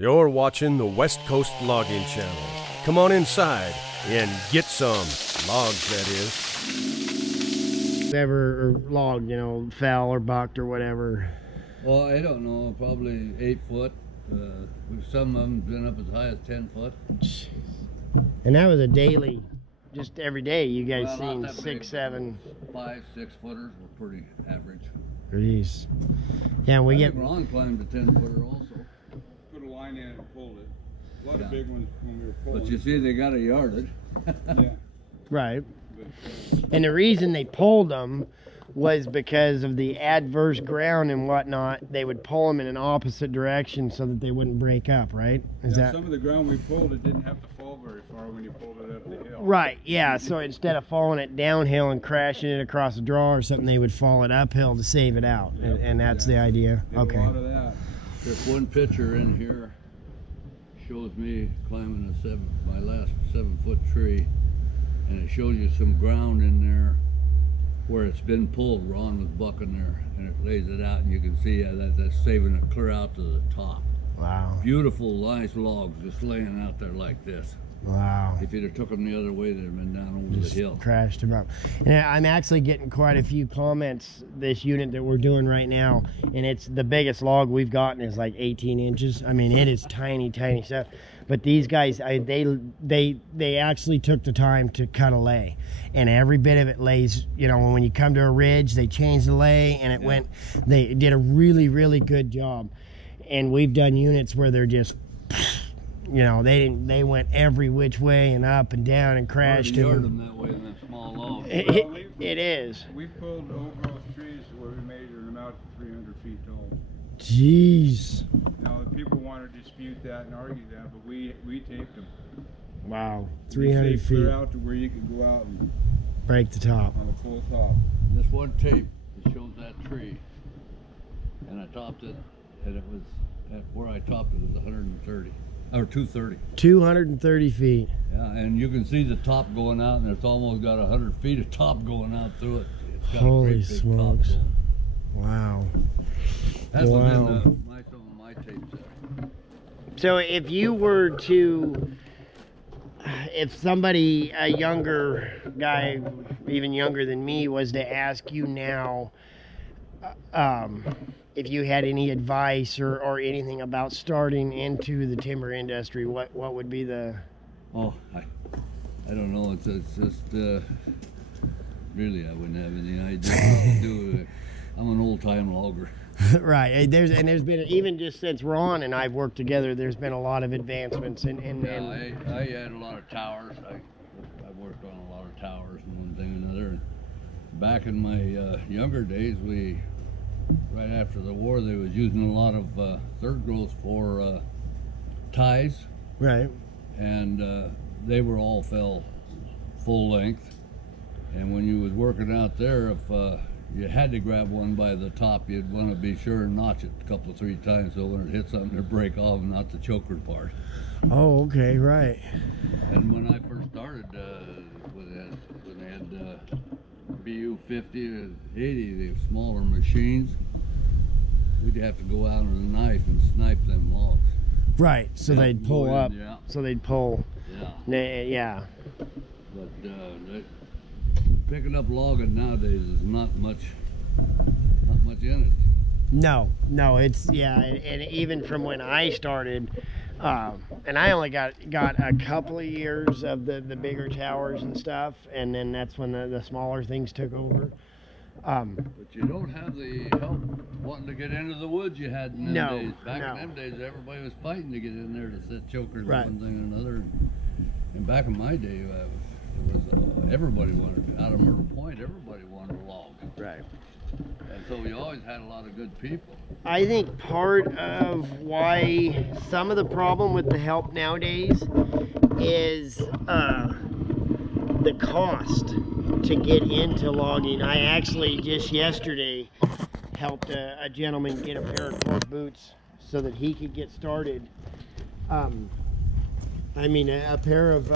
You're watching the West Coast Logging Channel. Come on inside and get some logs, that is. Ever logged, you know, fell or bucked or whatever? Well, I don't know, probably 8 foot. Some of them been up as high as 10 foot. Jeez. And that was a daily, just every day you guys Well, seen 6, 7. 5, 6 footers were pretty average. Jeez. Yeah, we get. Ron climbed a 10 footer also. Put a line in and pulled it. A lot of big ones when we were pulling. But you see, they got a yarded. Yeah. Right. And the reason they pulled them was because of the adverse ground and whatnot. They would pull them in an opposite direction so that they wouldn't break up, right? Is that some of the ground we pulled, it didn't have to fall very far when you pulled it up the hill. right? Yeah. So instead of falling it downhill and crashing it across a draw or something, they would fall it uphill to save it out, and that's the idea. Did Okay. a lot of that. There's one picture in here shows me climbing my last 7-foot tree, and it shows you some ground in there where it's been pulled. Ron was bucking there, and it lays it out, and you can see that's saving it clear out to the top. Wow. Beautiful, nice logs just laying out there like this. Wow. If you'd have took them the other way, they'd have been down over Just the hill. crashed them up. And I'm actually getting quite a few comments this unit that we're doing right now, and it's the biggest log we've gotten is like 18 inches. I mean, it is tiny stuff. But these guys, they actually took the time to cut a lay, and every bit of it lays. You know, when you come to a ridge, they changed the lay, and it went. They did a really good job. And we've done units where they're just, you know, they went every which way and up and down and crashed. Hard to yard them that way in that small log. It is. We pulled old-growth trees where we measured them out to 300 feet tall. Jeez. Now, the people want to dispute that and argue that, but we taped them. Wow. We 300 taped clear feet. out to where you could go out and Break the top. on the full top. This one tape that shows that tree, and I topped it, and it was at where I topped it was 130 or 230. 230 feet. Yeah, and you can see the top going out, and it's almost got 100 feet of top going out through it. It's got Holy a great big smokes. top going. Wow. That's Wow. what's in some of my tapes there. So if you were to, if somebody, a younger guy, even younger than me, was to ask you now, if you had any advice or anything about starting into the timber industry, what would be the? Oh, I don't know. It's just really I wouldn't have any idea what to do. I'm an old-time logger. Right. There's been, even just since Ron and I've worked together, there's been a lot of advancements in I had a lot of towers. I worked on a lot of towers and one thing and another. Back in my younger days, right after the war, they was using a lot of third growth for ties. Right. And they were all fell full length. And when you was working out there, if you had to grab one by the top, you'd want to be sure and notch it a couple, 3 times so when it hit something, it'd break off and not the choker part. Oh, okay, right. And when I first started, when they had BU 50 and 80, the smaller machines, we'd have to go out with a knife and snipe them logs. Right, so Yeah, they'd pull up. yeah. So they'd pull. Yeah. Yeah. But picking up logging nowadays is not much in it. No, it's and even from when I started, and I only got a couple of years of the bigger towers and stuff, and then that's when the smaller things took over. But you don't have the help wanting to get into the woods you had in them days. Back in them days, everybody was fighting to get in there to set chokers Right. and one thing and another. And back in my day, it was everybody wanted, out of Myrtle Point, everybody wanted a log. Right. And so we always had a lot of good people. I think part of why some of the problem with the help nowadays is the cost to get into logging. I actually just yesterday helped a gentleman get a pair of cork boots so that he could get started. I mean, a pair of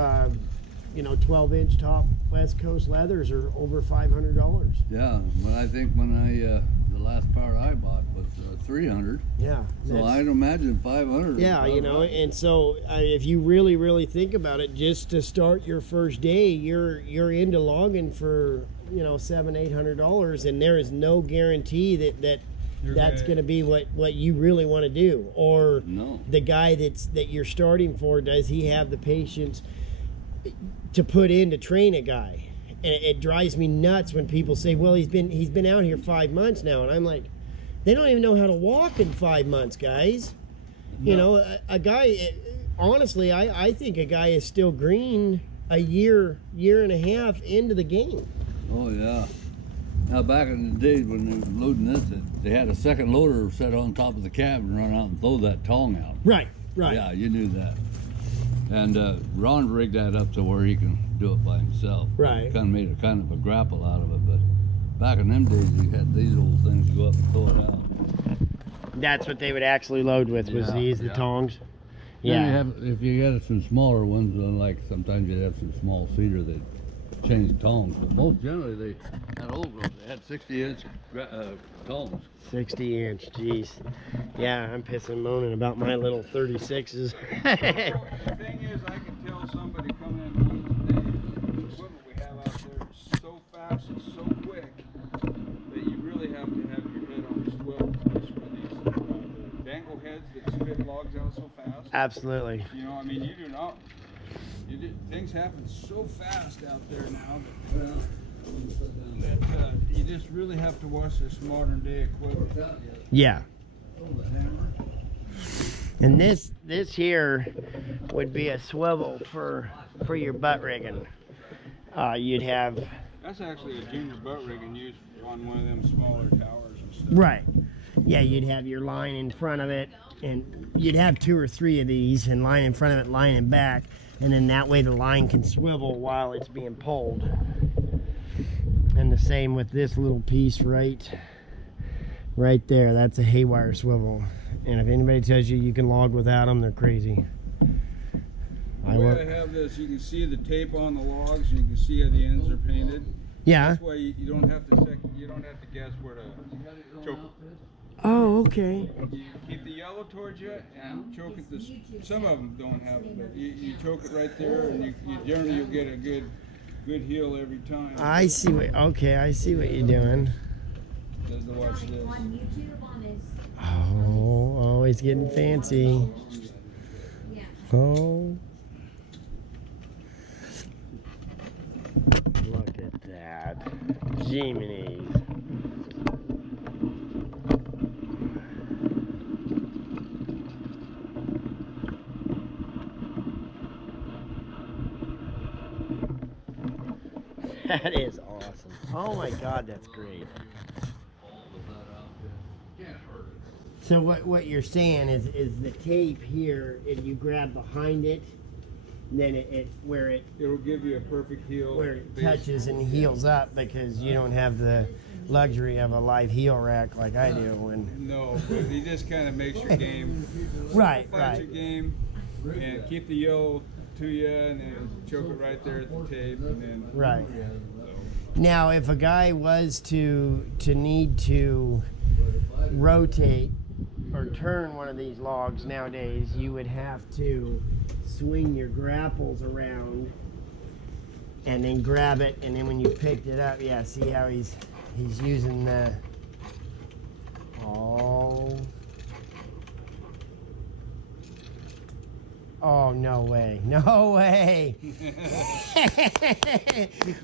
12-inch top West Coast leathers are over $500. Yeah, but I think when I the last part I bought was 300. Yeah. So I'd imagine 500. Yeah, you know, and so if you really think about it, just to start your first day, you're into logging for, you know, $700-800, and there is no guarantee that's going to be what you really want to do. Or No. the guy that you're starting for, does he have the patience to put in to train a guy? And it drives me nuts when people say, well, he's been out here 5 months now, and I'm like, they don't even know how to walk in 5 months, guys. You know, a guy, honestly, I think a guy is still green a year and a half into the game. Oh yeah. Now back in the days when they were loading this, they had a second loader set on top of the cab and run out and throw that tong out. Right. Yeah, you knew that. And Ron rigged that up to where he can do it by himself. Right. Kind of made a kind of a grapple out of it, but back in them days, you had these old things to go up and throw it out. That's what they would actually load with, was the tongs. Yeah. If you had some smaller ones, like sometimes you'd have some small cedar that changed tongs, but most generally they had old ones. They had 60-inch tongs. 60-inch, jeez. Yeah, I'm pissing and moaning about my little 36s. The thing is, I can tell somebody coming in today, the equipment we have out there is so fast and so quick that you really have to have your head on the swivel for these dangle heads that spit logs out so fast. Absolutely. You know, I mean, you do not. Things happen so fast out there now that you just really have to watch this modern day equipment. Yeah. And this here would be a swivel for your butt rigging. You'd have. That's actually a junior butt rig and used on one of them smaller towers and stuff. Right. Yeah, you'd have your line in front of it, and you'd have 2 or 3 of these, and line in front of it, line in back, and then that way the line can swivel while it's being pulled. And the same with this little piece right there. That's a haywire swivel. And if anybody tells you you can log without them, they're crazy. The way I have this, you can see the tape on the logs, and you can see how the ends are painted. Yeah. That's why you don't have to guess where to choke. Oh, okay. You keep the yellow towards you and choke it. Some of them don't have it, but you choke it right there, and you generally you'll get a good heel every time. I see what. Okay, I see what you're doing. Watch this. Oh, he's getting fancy. Oh. Look at that. Jiminy. That is awesome. Oh my God, that's great. So what you're saying is the tape here, if you grab behind it, then it'll give you a perfect heel where it touches and heals up, because you don't have the luxury of a live heel rack like I do. And no, but it just kind of makes your game right. Your game, and keep the yellow to you, and then choke it right there at the tape, and then right. Now, if a guy was to need to rotate or turn one of these logs nowadays, you would have to swing your grapples around and then grab it, and then when you picked it up, yeah, see how he's using the oh, no way. No way.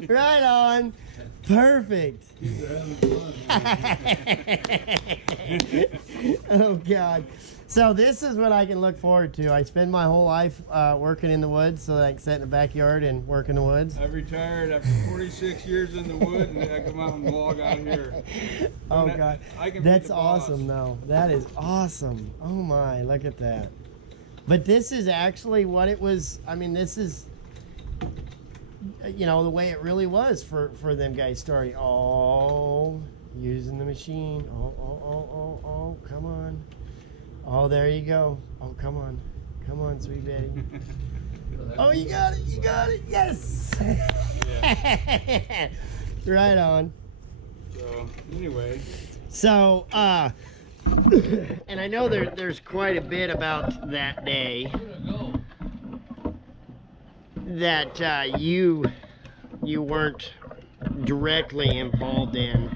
Right on. Perfect. Oh, God. So this is what I can look forward to. I spend my whole life working in the woods, so I can sit in the backyard and work in the woods. I've retired after 46 years in the woods, and I come out and log out here. Oh, God. That's awesome, though. That is awesome. Oh, my. Look at that. But this is actually what it was. I mean, this is, you know, the way it really was for them guys starting. Oh, using the machine. Oh, come on. Oh, there you go. Oh, come on. Come on, sweet Betty. Oh, you got it. You got it. Yes. Yeah. Right on. So, anyway. So, and I know there's quite a bit about that day that you weren't directly involved in,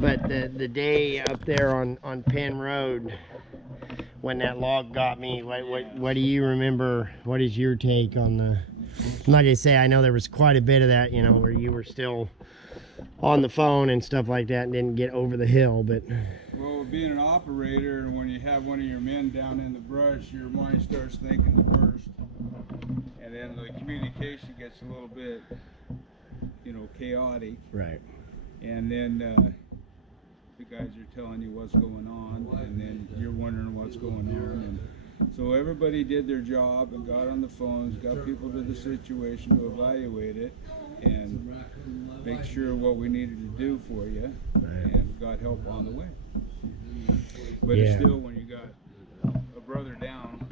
but the day up there on Penn Road when that log got me, what do you remember? What is your take on the? Like I say, I know there was quite a bit of that, you know, where you were still on the phone and stuff like that and didn't get over the hill, but. Well, being an operator, when you have one of your men down in the brush, your mind starts thinking the worst, and then the communication gets a little bit, you know, chaotic. Right. And then the guys are telling you what's going on, and then you're wondering what's going on. And so everybody did their job and got on the phones, got people to the situation to evaluate it, and make sure what we needed to do for you, and got help on the way. But it's still, when you got a brother down,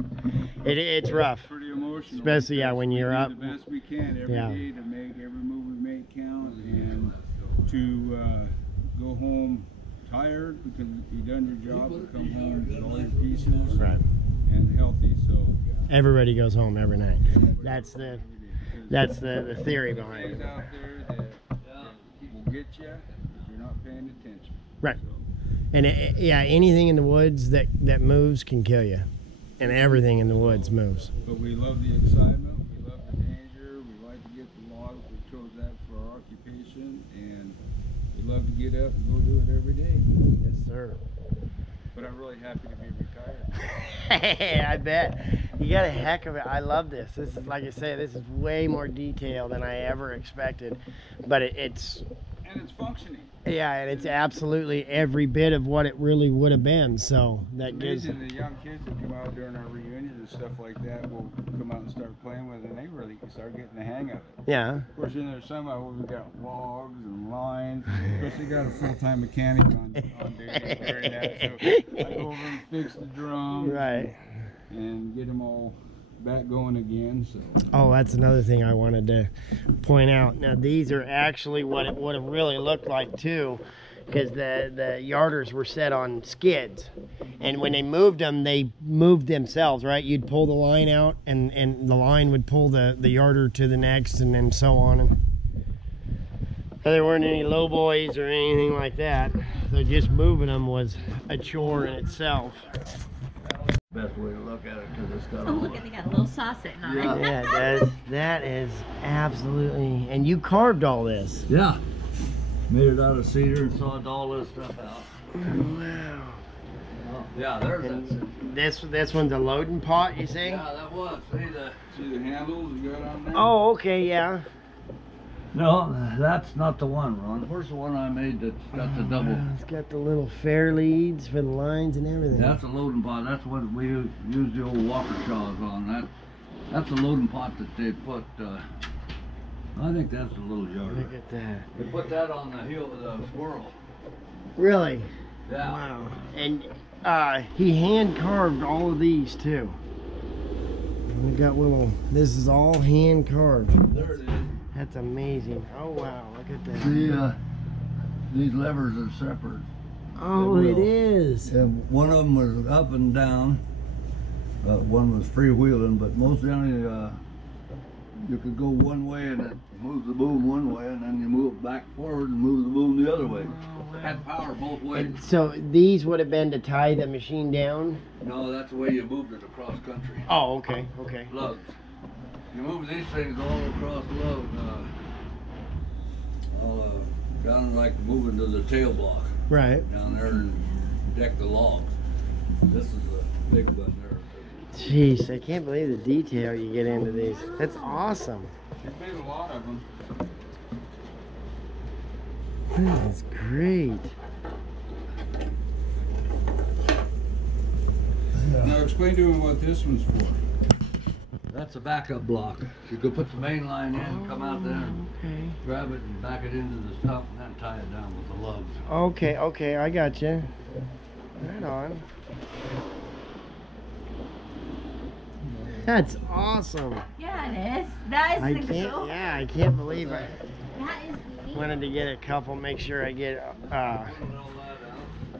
it's rough. Pretty emotional. Especially when you're up. We do the best we can every day to make every move we make count, and to go home tired because you've done your job, and come home with all your pieces and healthy. So everybody goes home every night. That's the theory behind it. Out there that will get you if you're not paying attention. Right. And anything in the woods that moves can kill you, and everything in the woods moves. But we love the excitement, we love the danger, we like to get the logs, we chose that for our occupation, and we love to get up and go do it every day. Yes, sir. But I'm really happy to be retired. I bet. You got a heck of it. I love this. This is, like I say, this is way more detailed than I ever expected. But it's... And it's functioning. Yeah, and it's absolutely every bit of what it really would have been. So that gives... Amazing, the young kids that come out during our reunions and stuff like that will come out and start playing with it, and they really can start getting the hang of it. Yeah. Of course, in there somehow we've got logs and lines. Of course, they got a full-time mechanic on duty during that. So I go over and fix the drums. Right. And get them all back going again. So. Oh, that's another thing I wanted to point out. Now, these are actually what it would have really looked like too, because the yarders were set on skids, and when they moved themselves, right? You'd pull the line out, and the line would pull the yarder to the next, and then so on. And there weren't any low boys or anything like that, so just moving them was a chore in itself. Best way to look at it, because it's got Oh, look, they got a little saw sitting on it. Yeah, it does. That is absolutely... And you carved all this. Yeah. Made it out of cedar and sawed all this stuff out. Wow. Oh, yeah, there's This one's a loading pot, you say? Yeah, that was. See the handles you got on there? Oh, okay, yeah. No, that's not the one, Ron. Where's the one I made that's got the double? Wow, it's got the little fair leads for the lines and everything. That's a loading pot. That's what we use the old Walker Shaws on. That's a loading pot that they put. I think that's a little yarder. Look at that. They put that on the heel of the squirrel. Really? Yeah. Wow. And he hand carved all of these too. We got little. This is all hand carved. There it is. That's amazing. Oh wow, look at that. See, these levers are separate. Oh, it is. And one of them was up and down. One was freewheeling, but most generally you could go one way and it moves the boom one way, and then you move it back forward and move the boom the other way. Oh, wow. Had power both ways. And so these would have been to tie the machine down? No, that's the way you moved it across country. Oh, okay, okay. Lugs. You move these things all across the lug, down like moving to the tail block. Right. Down there and deck the logs. This is a big one there. Jeez, I can't believe the detail you get into these. That's awesome. We made a lot of them. This is great. Now explain to him what this one's for. That's a backup block. You could put the main line in, come out there, and Okay. grab it and back it into the stuff, and then tie it down with the lugs. Okay, okay, I got you. Right on. That's awesome. Yeah, it is. That is I the can't. cool. Yeah, I can't believe I That is neat. wanted to get a couple. Make sure I get. Put all that out.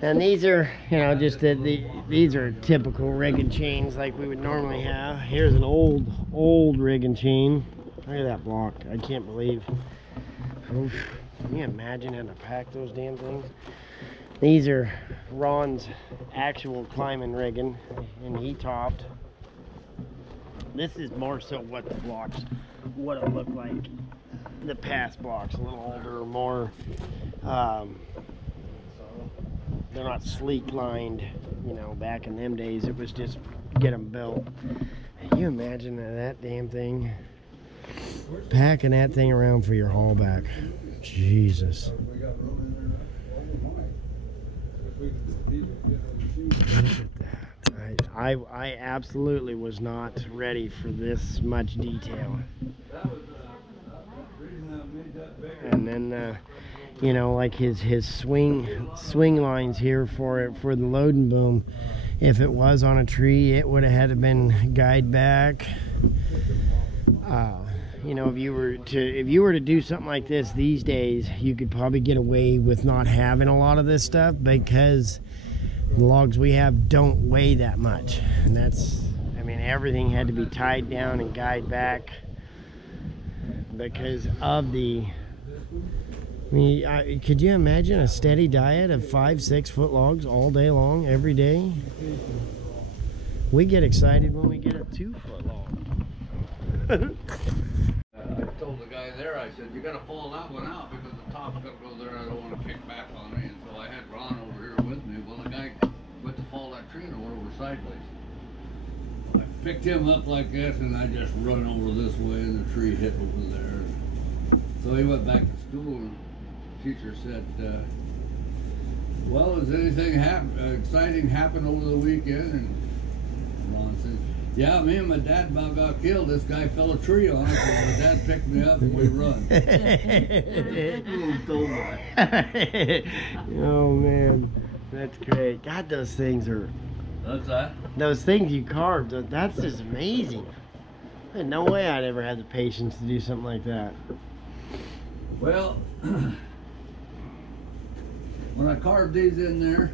And these are, you know, just these are typical rigging chains like we would normally have. Here's an old rigging chain. Look at that block. I can't believe. Oof. Can you imagine having to pack those damn things? These are Ron's actual climbing rigging, and he topped. This is more so what the blocks would have looked like. The past blocks, a little older, more. They're not sleek lined, you know. Back in them days, it was just get them built. Can you imagine that damn thing? Packing that thing around for your haul back. Jesus. Look at that. I absolutely was not ready for this much detail. And then you know, like his swing lines here for the loading boom. If it was on a tree, it would have had to been guide back. You know, if you were to do something like this these days, you could probably get away with not having a lot of this stuff because the logs we have don't weigh that much. And that's, I mean, everything had to be tied down and guide back because of the. I mean, could you imagine a steady diet of 5-6 foot logs all day long, every day? We get excited when we get a 2 foot log. I told the guy there, I said, you gotta fall that one out because the top's gonna go there. I don't want to kick back on me. And so I had Ron over here with me. Well, the guy went to fall that tree and it went over sideways. I picked him up like this and I just run over this way and the tree hit over there. So he went back to school and the teacher said, well, has anything exciting happened over the weekend? And Ron said, yeah, me and my dad about got killed. This guy fell a tree on us, and my dad picked me up and we run. Oh man, that's great. God, those things are. That's that. Those things you carved, that's just amazing. There's no way I'd ever have the patience to do something like that. Well, when I carved these in there,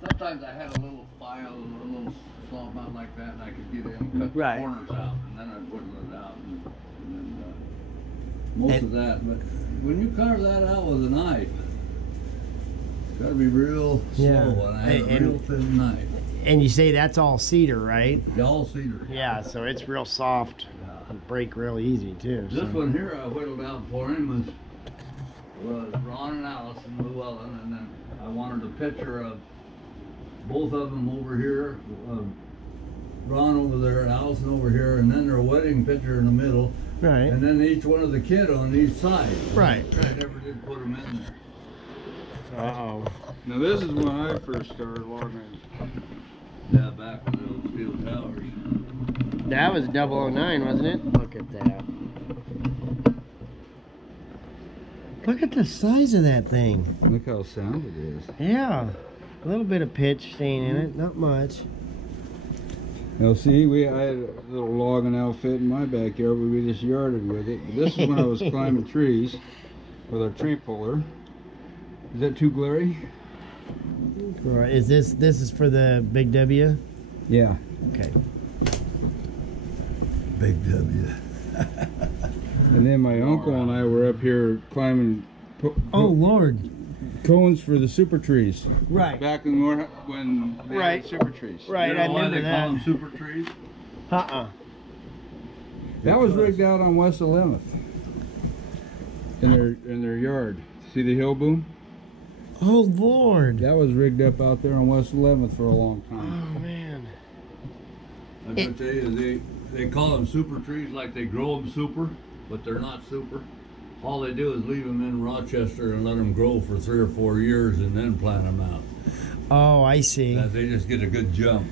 sometimes I had a little file, a little saw out like that, and I could get in and cut the corners out, and then I'd whittle it out, and then most of that. But when you carve that out with a knife, it's got to be real slow, and I had a real thin knife. And you say that's all cedar, right? Yeah, all cedar. Yeah, so it's real soft and break real easy too. This one here I whittled out for him was Ron and Allison Llewellyn, and then I wanted a picture of both of them over here, Ron over there and Allison over here, and then their wedding picture in the middle. Right. And then each one of the kid on each side. Right. I never did put them in there. Uh-oh. Now this is when I first started logging. Yeah, back with the old steel towers. That was 009, wasn't it? Look at that. Look at the size of that thing. Look how sound it is. Yeah. A little bit of pitch staying in it, not much. Now see, I had a little logging outfit in my backyard. We just yarded with it. This is when I was climbing trees with a tree puller. Is that too glary? Right. Is this is for the Big W? Yeah. Okay. Big W. And then my uncle and I were up here climbing. Oh Lord. Cones for the super trees. Right. Back in when they had super trees. Right. You know I why remember they that. call them super trees? That was rigged out on West 11th in their yard. See the hill boom? Oh Lord. That was rigged up out there on West 11th for a long time. Oh man. I can tell you, they call them super trees like they grow them super, but they're not super. All they do is leave them in Rochester and let them grow for 3 or 4 years and then plant them out. Oh, I see. They just get a good jump.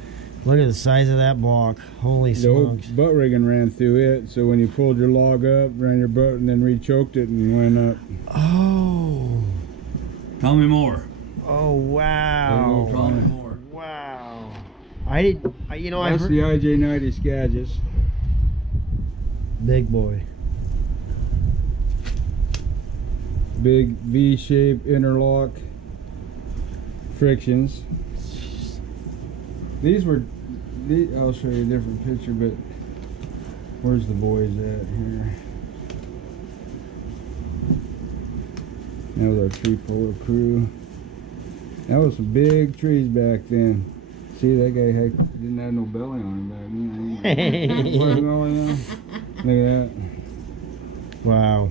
Look at the size of that block. Holy The smokes. old butt rigging ran through it, so when you pulled your log up, ran your butt and then re-choked it and went up. Oh. Tell me more. Oh wow. Tell me more. Wow. I That's heard the IJ90 Skagits. big boy. Big V-shaped interlock. frictions. These were, I'll show you a different picture, but where's the boys at here? That was our tree puller crew. That was some big trees back then. See, that guy didn't have no belly on him back then. Look at that. Wow.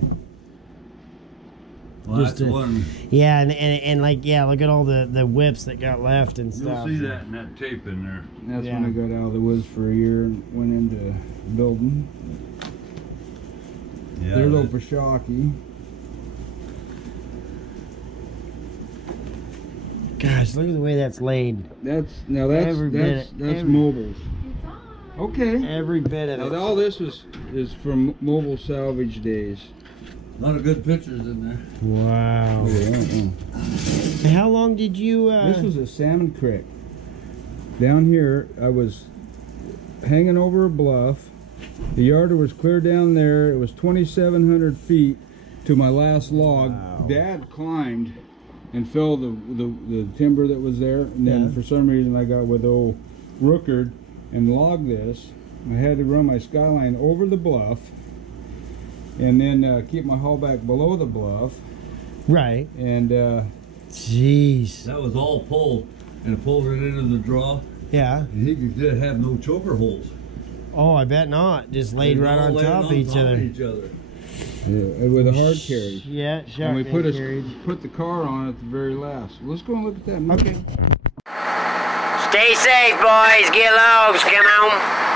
Well, Just that's one. Yeah, and like, yeah, look at all the whips that got left and You'll stuff. see that in that tape in there. That's Yeah. when I got out of the woods for a year and went into building. Yeah. They're a little Pashaki. Gosh, look at the way that's laid. That's Every bit- every- mobiles. Okay. Every bit of Now it. all this is from mobile salvage days. A lot of good pictures in there. Wow. Yeah. How long did you? This was a salmon creek. Down here, I was hanging over a bluff. The yarder was clear down there. It was 2,700 feet to my last log. Wow. Dad climbed and felled the timber that was there. And then Yeah. for some reason I got with old Rookard and logged this. I had to run my skyline over the bluff and then keep my hull back below the bluff. Right. And Jeez. That was all pulled and pulled it into the draw. Yeah. And he could have no choker holes. Oh, I bet not. Just laid right on top of each other. yeah, with a hard carriage. Yeah, And shark we fin carriage. put the car on at the very last. Let's go and look at that movie. Okay. Stay safe, boys. Get logs. Come on.